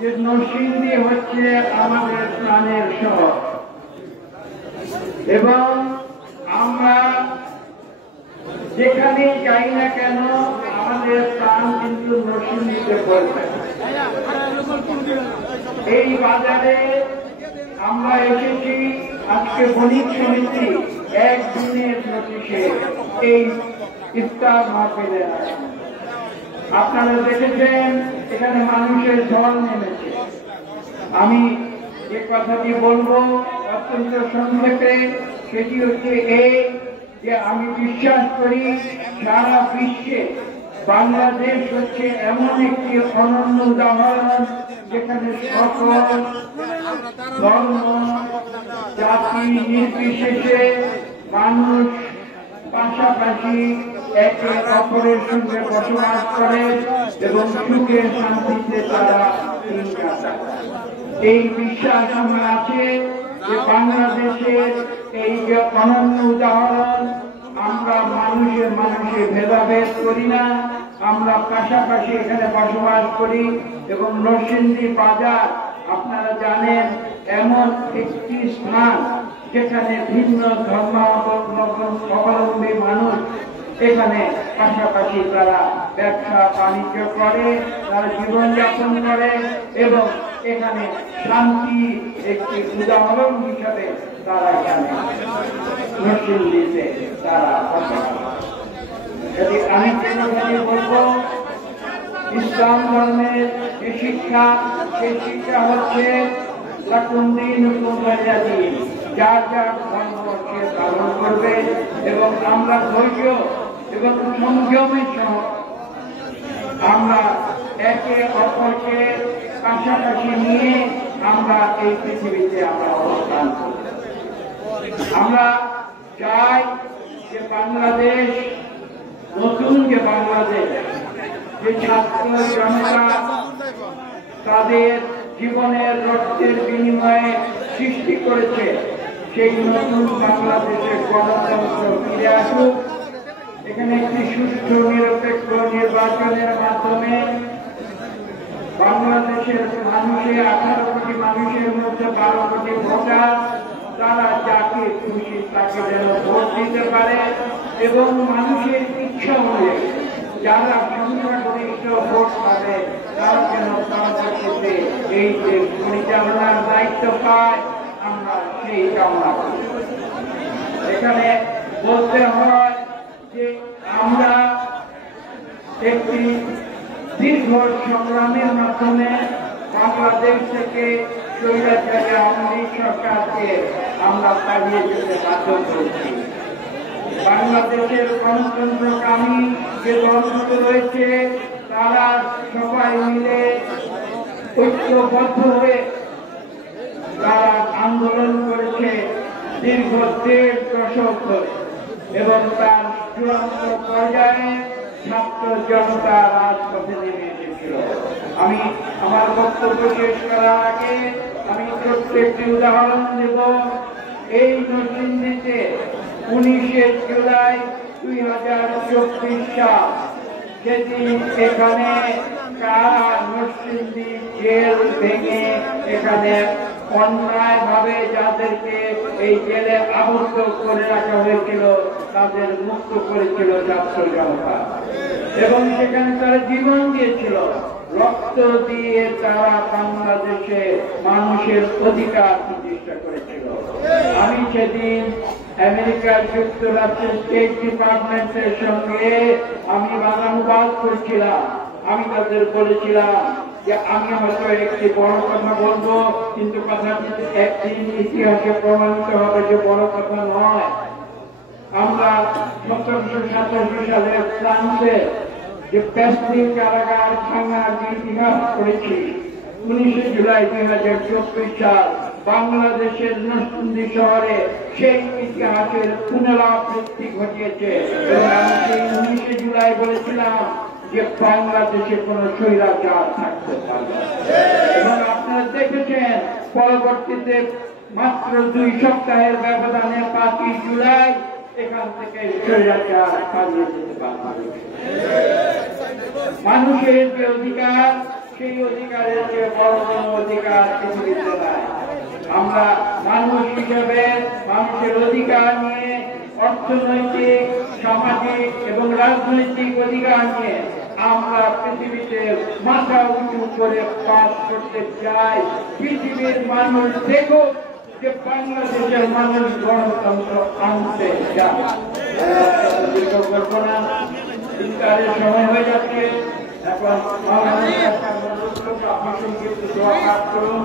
যে নরসিংদী হচ্ছে আমাদের প্রাণের শহর এবং আমরা যেখানেই যাই না কেন আমাদের প্রাণ কিন্তু নরসিংদীতে পড়ে থাকে। এই বাজারে আমরা এসেছি আজকে বণিক সমিতি একদিনের নোটিশে এই ইফতার মাহফিলে। আপনারা দেখেছেন এখানে মানুষের ঝড় নেমেছে। আমি যে কথাটি বলবো অত্যন্ত সংক্ষেপে, সেটি হচ্ছে এই যে আমি বিশ্বাস করি সারা বিশ্বে বাংলাদেশ হচ্ছে এমন একটি অনন্য উদাহরণ যেখানে সকল ধর্ম জাতি নির্বিশেষে মানুষ পাশাপাশি একে অপরের সঙ্গে বসবাস করে এবং সুখে শান্তিতে তারা দিন কাটায়। এই বিশ্বাস আমার আছে যে বাংলাদেশের এই যে অনন্য উদাহরণ, আমরা মানুষে ভেদাভেদ করি না, আমরা পাশাপাশি এখানে বসবাস করি। এবং নরসিংদী বাজার আপনারা জানেন এমন একটি স্থান যেখানে ভিন্ন ধর্মাবলম্বী মানুষ এখানে পাশাপাশি তারা ব্যবসা বাণিজ্য করে, তারা জীবনযাপন করে এবং এখানে শান্তি একটি উদাহরণ হিসাবে তারা এখানে নরসিংদীতে তারা যদি আমি বলবো ইসলাম ধর্মের যে শিক্ষা, সেই শিক্ষা হচ্ছে যার যার ধর্ম সে পালন করবে এবং আমরা ধৈর্য এবং সংযমের সহ আমরা একে অপরকে পাশাপাশি নিয়ে আমরা এই পৃথিবীতে আমরা অবস্থান করি। আমরা চাই যে বাংলাদেশ, নতুন যে বাংলাদেশ, যে ছাত্র জনতা তাদের জীবনের রক্তের বিনিময়ে সৃষ্টি করেছে, সেই নতুন বাংলাদেশের গণতন্ত্র ফিরে আসুক। এখানে একটি সুষ্ঠু নিরপেক্ষ নির্বাচনের মাধ্যমে বাংলাদেশের মানুষের 18 কোটি মানুষের মধ্যে 12 কোটি ভোটার তারা যাকে খুশি তাকে যেন ভোট দিতে পারে এবং মানুষের ইচ্ছা অনুযায়ী যারা সংখ্যাগরিষ্ঠ ভোট পাবে তারা যেন পরবর্তীতে এই দেশ পরিচালনার দায়িত্ব পায়, আমরা সেই কামনা করি। এখানে বলতে হয় যে আমরা একটি দীর্ঘ সংগ্রামের মাধ্যমে বাংলাদেশ থেকে স্বৈরাচারী আওয়ামী সরকারকে আমরা পালিয়ে যেতে বাধ্য করেছি। বাংলাদেশের গণতন্ত্রকামী যে দলগুলো রয়েছে তারা সবাই মিলে ঐক্যবদ্ধ হয়ে তারা আন্দোলন করেছে দীর্ঘ 1.5 দশক ধরে এবং তার চূড়ান্ত পর্যায়ে ছাত্র জনতা রাজপথে নেমে এসেছিল। আমি আমার বক্তব্য শেষ করার আগে আমি প্রত্যেকটি উদাহরণ দেব। এই নরসিংদীতে 19শে জুলাই 2024 সাল সেদিন এখানে কারা নরসিংদী জেল ভেঙে এখানে অন্যায় ভাবে যাদেরকে এই জেলে আবদ্ধ করে রাখা হয়েছিল তাদের মুক্ত করেছিল ছাত্র জনতা এবং সেখানে তারা জীবন দিয়েছিল, রক্ত দিয়ে তারা বাংলাদেশে মানুষের অধিকার প্রতিষ্ঠা করেছিল। আমি সেদিন আমেরিকার যুক্তরাষ্ট্রের স্টেট ডিপার্টমেন্টের সঙ্গে আমি বাদানুবাদ করেছিলাম। আমি তাদের বলেছিলাম যে আমি হয়তো একটি বড় কথা বলবো, কিন্তু কথাটি একদিন ইতিহাসে প্রমাণিত হবে যে বড় কথা নয়। আমরা 1787 সালে ফ্রান্সে যে প্যাসিফিক কারাগার ভাঙার ইতিহাস করেছি, 19শে জুলাই 2024 সাল বাংলাদেশের নরসিংদী শহরে সেই ইতিহাসের পুনরাবৃত্তি ঘটিয়েছে এবং আমি সেই 19শে জুলাই বলেছিলাম যে বাংলাদেশে কোন স্বৈরাচার থাকতে পারবে এবং আপনারা দেখেছেন পরবর্তীতে মাত্র 2 সপ্তাহের ব্যবধানে 5ই জুলাই এখান থেকে স্বৈরাচার পালিয়ে যেতে পারবে। মানুষের যে অধিকার সেই অধিকারের চেয়ে বড় কোনো অধিকার পৃথিবীতে নাই। আমরা মানুষ হিসেবে মানুষের অধিকার নিয়ে, অর্থনৈতিক, সামাজিক এবং রাজনৈতিক অধিকার নিয়ে আমরা পৃথিবীতে মাথা উঁচু করে বাস করতে চাই। পৃথিবীর মানুষ দেখুক যে বাংলাদেশের মানুষ গণতন্ত্র আনতে চায়। করব না, চিন্তার সময় হয়ে যাচ্ছে। এখন ভাষণ কিন্তু দোয়া করুন।